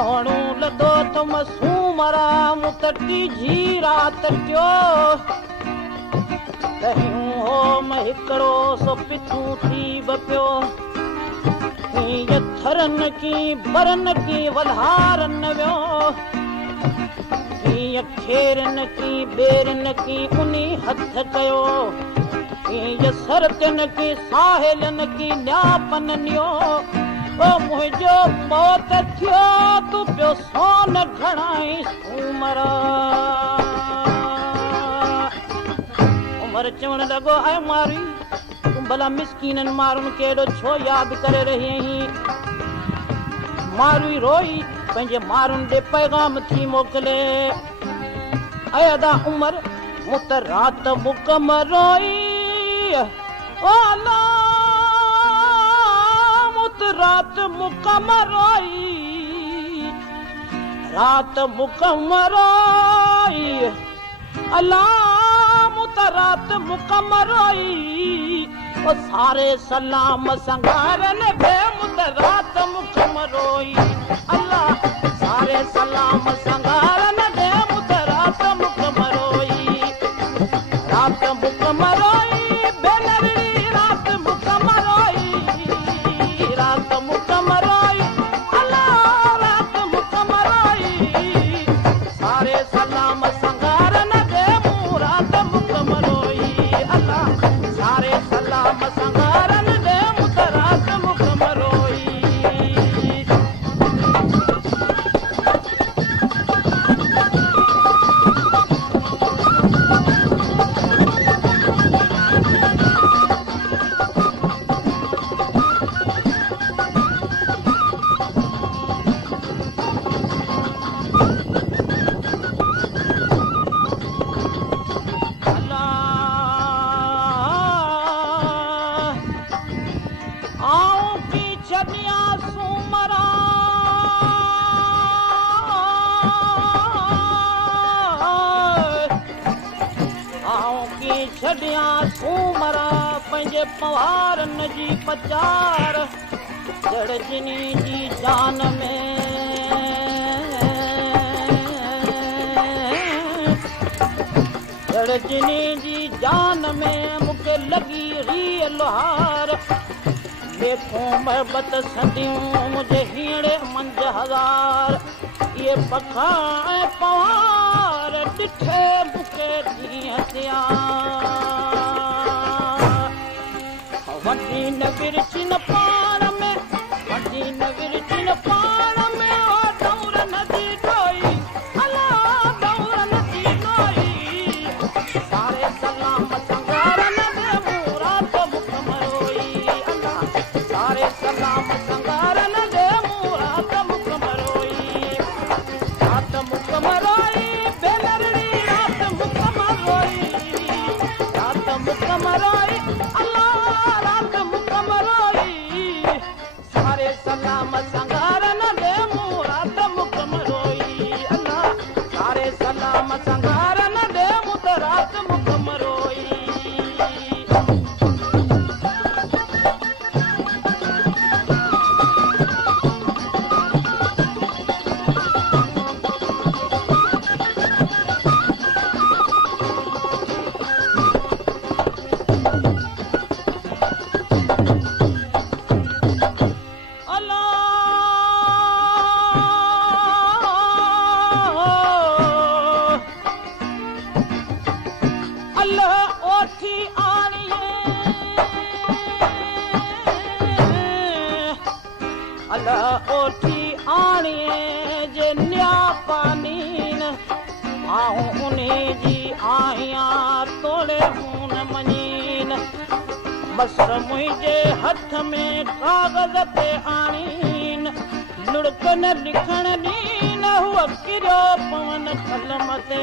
सोणू लदो तुम सूमरा मुतटी जी रात जो कहियूं हो हिकिड़ो सो पिथूं थी बपियो थरन की बरन की वल्हारन वियो खेरन की बेरन की उनी हथ कयो सरतन की साहिलन की न्यापन नियो ओ मुंहिंजो मौत थियो तू पियो सोन घणाई उमरा उमर चवण लॻो ऐं मारी तूं भला मिसकीननि माण्हुनि खे एॾो छो यादि करे रही आहीं मारी रोई पंहिंजे माण्हुनि ॾे पैगाम थी मोकिले अदा उमर मुत रात मुकम रोई ओ अल्लाह मुत रात मुकम रोई रात मुकम रोई अल्लाह मुत रात मुकम रोई ओ सारे सलाम संगारन बे मुत रात मुकम रोई अल्लाह सारे सलाम संगारन बे मुत रात मुकम रोई रात मुकम रोई बेनरी रात मुकम रोई रात मुकम रोई अल्लाह रात मुकम रोई सारे सलाम संगारन बे मु रात मुकम रोई अल्लाह सारे सलाम संगारन बे मुत रात मुकम रोई छॾिया सूमरा पंहिंजे पवारन जी पचार जड़जनी जी जान में जड़जनी जी जान में मूंखे लॻी री लोहार देखो महबत सदियूं मुंहिंजे हीअड़े मंझ हज़ार इहे पखा ऐं पवार ॾिठे मूंखे ॾींहं थिया वॾी न विरची न पाण में वॾी न विरची न पाण में दौर नदी ढोई अल्लाह दौर नदी ढोई सारे सलाम संगारन दे मूं रात मुकम रोई अल्लाह सारे सलाम संगारन दे मूं रात मुकम रोई रात मुकम रोई बेलरड़ी रात मुकम रोई रात मुकम रोई अल्लाह रात मुकम रोई सारे सलाम संगारन दे मूं रात मुकम रोई अल्लाह सारे सलाम संगारन दे मूं रात मुकम रोई ओठी आणीअ जे न्या पानीन आऊं उन्हीं जी आहियां तोड़े हून मञीन बस मुंहिंजे हथ में कागज़ ते आणीन लुड़क न लिखण ॾीन हुअ किरियो पवन कलम ते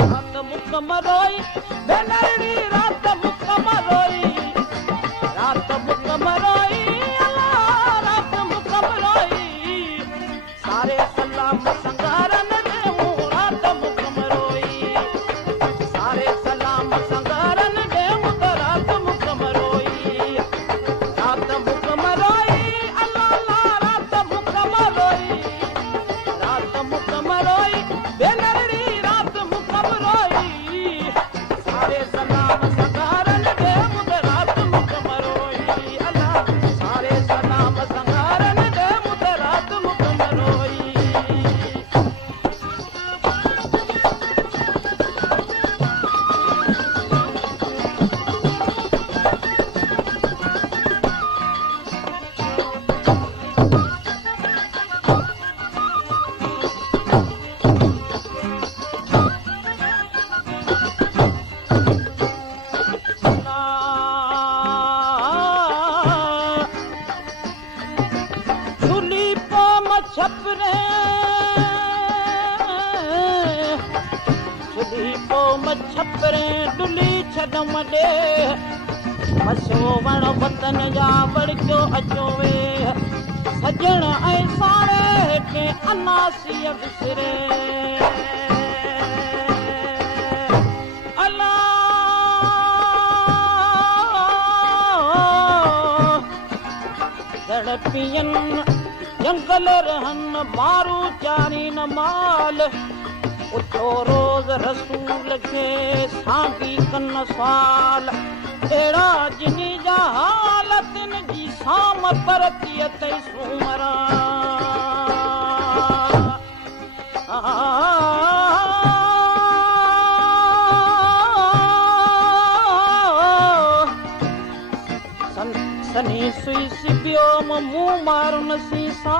रात मुकम रोई भेनरी रात मुकम रोई रात मुकम रोई रात मुकम रोई सारे सलाम संगारन दे मूं रात मुकम रोई सारे सलाम संगारन दे मूं रात मुकम रोई रात मुकम रोई अल्लाह रात छपरे छुली पो छपरे डुली छॾम ॾे मसो वण वतन जा वड़ियो अचो वे सजण ऐं साड़े के अनासीअ विसरे अला पियन जंगल रहन मारू चारी न माल उचो रोज़ रसूल खे सागी कन साल अहिड़ा जिनी जा हालतिन जी साम परतीअ ते सूमरा सनी सुई सिबियो मुंहुं मारुन सीसा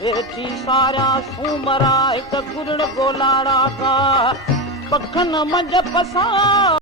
वेठी सारा सूमरा हिकु गुरण गोलाड़ा का पखन मंझ पसा